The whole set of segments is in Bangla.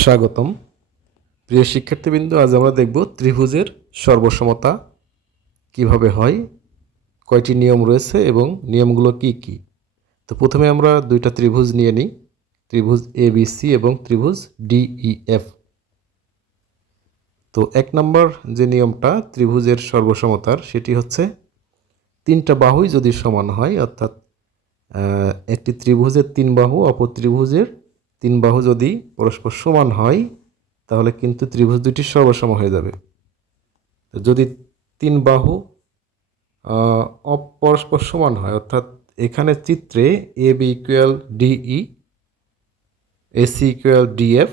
স্বাগতম। প্রিয় শিক্ষার্থীবৃন্দ, আজ আমরা দেখব ত্রিভুজের সর্বসমতা কীভাবে হয়, কয়টি নিয়ম রয়েছে এবং নিয়মগুলো কি কি। তো প্রথমে আমরা দুইটা ত্রিভুজ নিয়ে নিই, ত্রিভুজ এ বি সি এবং ত্রিভুজ ডিই এফ তো এক নম্বর যে নিয়মটা ত্রিভুজের সর্বসমতার, সেটি হচ্ছে তিনটা বাহুই যদি সমান হয়, অর্থাৎ একটি ত্রিভুজের তিন বাহু, অপর ত্রিভুজের তিন বাহু যদি পরস্পর সমান হয়, তাহলে কিন্তু ত্রিভুজ দুটি সর্বসম হয়ে যাবে। যদি তিন বাহু অপরস্পর সমান হয়, অর্থাৎ এখানে চিত্রে A B equal DE AC equal DF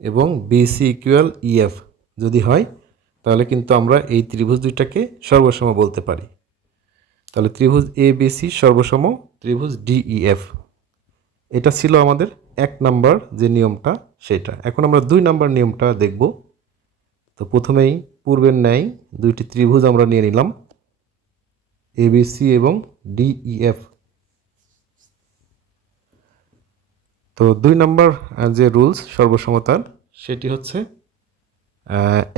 এবং বিসি ইকুয়াল ইএফ যদি হয়, তাহলে কিন্তু আমরা এই ত্রিভুজ দুইটাকে সর্বসম বলতে পারি। তাহলে ত্রিভুজ এ বিসি সর্বসম, ত্রিভুজ ডিইএফ এটা ছিল আমাদের এক নাম্বার যে নিয়মটা, সেটা। এখন আমরা দুই নাম্বার নিয়মটা দেখব। তো প্রথমেই পূর্বের ন্যায় দুইটি ত্রিভুজ আমরা নিয়ে নিলাম। এবিসি এবং ডিইএফ তো দুই নাম্বার যে রুলস, সর্বসমতার, সেটি হচ্ছে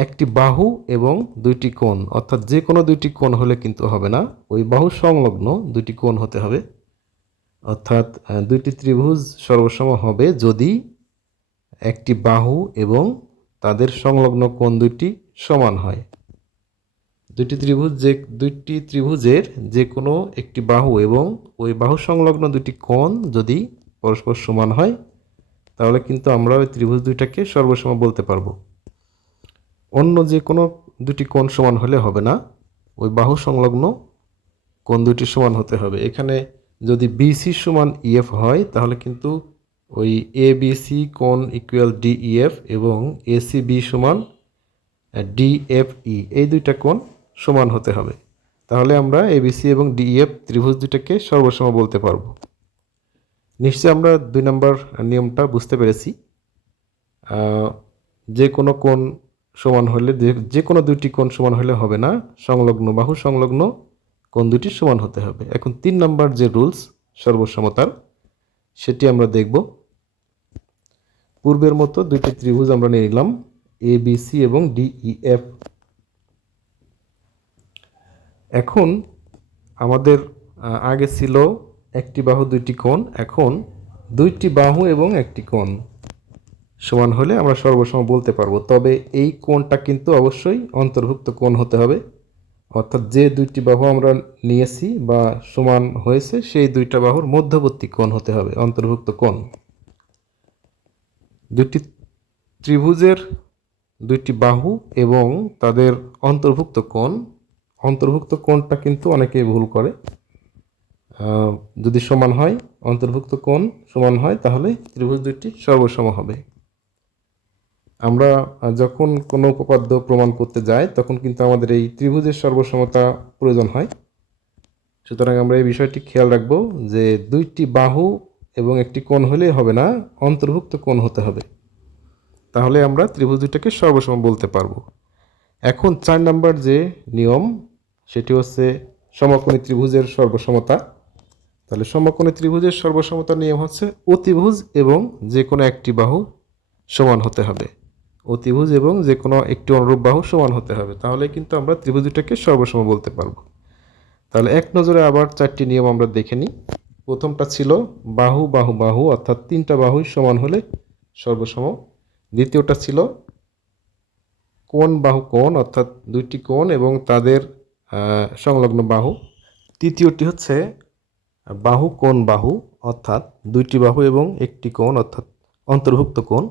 একটি বাহু এবং দুইটি কোণ। অর্থাৎ যে কোনো দুইটি কোণ হলে কিন্তু হবে না। ওই বাহু সংলগ্ন দুইটি কোণ হতে হবে। অর্থাৎ দুইটি ত্রিভুজ সর্বসম হবে যদি একটি বাহু এবং তাদের সংলগ্ন কোণ দুইটি সমান হয়। দুইটি ত্রিভুজ যে, দুইটি ত্রিভুজের যে কোনো একটি বাহু এবং ওই বাহু সংলগ্ন দুটি কোণ যদি পরস্পর সমান হয়, তাহলে কিন্তু আমরা ওই ত্রিভুজ দুইটাকে সর্বসম বলতে পারব। অন্য যে কোনো দুটি কোণ সমান হলে হবে না, ওই বাহু সংলগ্ন কোণ দুটি সমান হতে হবে। এখানে যদি বিসি সমান ইএফ হয়, তাহলে কিন্তু ওই এ বিসি কোণ ইকুয়াল ডিইএফ এবং এসি বি সমান ডিএফই এই দুইটা কোণ সমান হতে হবে। তাহলে আমরা এবিসি এবং ডিইএফ ত্রিভুজ দুইটাকে সর্বসম বলতে পারব। নিশ্চয়ই আমরা দুই নম্বর নিয়মটা বুঝতে পেরেছি। যে কোনো কোণ সমান হলে, যে- কোনো দুইটি কোণ সমান হলে হবে না। সংলগ্ন বাহু সংলগ্ন কোণ দুটি সমান হতে হবে। এখন তিন নম্বর যে রুলস, সর্বসমতার, সেটি আমরা দেখব। পূর্বের মতো দুইটি ত্রিভুজ আমরা নিয়ে নিলাম এ বি সি এবং ডিইএফ এখন আমাদের আগে ছিল একটি বাহু, দুইটি কোণ। এখন দুইটি বাহু এবং একটি কোণ সমান হলে আমরা সর্বসম বলতে পারব। তবে এই কোণটা কিন্তু অবশ্যই অন্তর্ভুক্ত কোণ হতে হবে। অর্থাৎ যে দুইটি বাহু আমরা নিয়েছি বা সমান হয়েছে, সেই দুইটা বাহুর মধ্যবর্তী কোণ হতে হবে, অন্তর্ভুক্ত কোণ। দুইটি ত্রিভুজের দুইটি বাহু এবং তাদের অন্তর্ভুক্ত কোণ। অন্তর্ভুক্ত কোণটা কিন্তু অনেকেই ভুল করে। যদি সমান হয়, অন্তর্ভুক্ত কোণ সমান হয়, তাহলে ত্রিভুজ দুইটি সর্বসম হবে। আমরা যখন কোনো উপপাদ্য প্রমাণ করতে যাই, তখন কিন্তু আমাদের এই ত্রিভুজের সর্বসমতা প্রয়োজন হয়। সুতরাং আমরা এই বিষয়টি খেয়াল রাখব যে দুইটি বাহু এবং একটি কোণ হলেই হবে না, অন্তর্ভুক্ত কোণ হতে হবে। তাহলে আমরা ত্রিভুজ দুইটাকে সর্বসম বলতে পারব। এখন চার নাম্বার যে নিয়ম, সেটি হচ্ছে সমকোণী ত্রিভুজের সর্বসমতা। তাহলে সমকোণী ত্রিভুজের সর্বসমতা নিয়ম হচ্ছে অতিভুজ এবং যে কোনো একটি বাহু সমান হতে হবে। অতিভুজ এবং যে কোনো একটি অনুরূপ বাহু সমান হতে হবে। তাহলে কিন্তু আমরা ত্রিভুজ দুটাকে সর্বসম বলতে পারব। তাহলে এক নজরে আবার চারটি নিয়ম আমরা দেখে নিই। প্রথমটা ছিল বাহু বাহু বাহু, অর্থাৎ তিনটা বাহুই সমান হলে সর্বসম। দ্বিতীয়টা ছিল কোণ বাহু কোণ, অর্থাৎ দুইটি কোণ এবং তাদের সংলগ্ন বাহু। তৃতীয়টি হচ্ছে বাহু কোণ বাহু, অর্থাৎ দুইটি বাহু এবং একটি কোণ, অর্থাৎ অন্তর্ভুক্ত কোণ।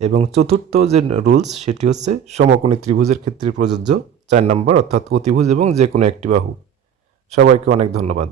এবং চতুর্থ যে রুলস সেটি হচ্ছে সমকোণী ত্রিভুজের ক্ষেত্রে প্রযোজ্য চার নম্বর অর্থাৎ অতিভুজ এবং যে কোনো একটি বাহু। সবাইকে অনেক ধন্যবাদ।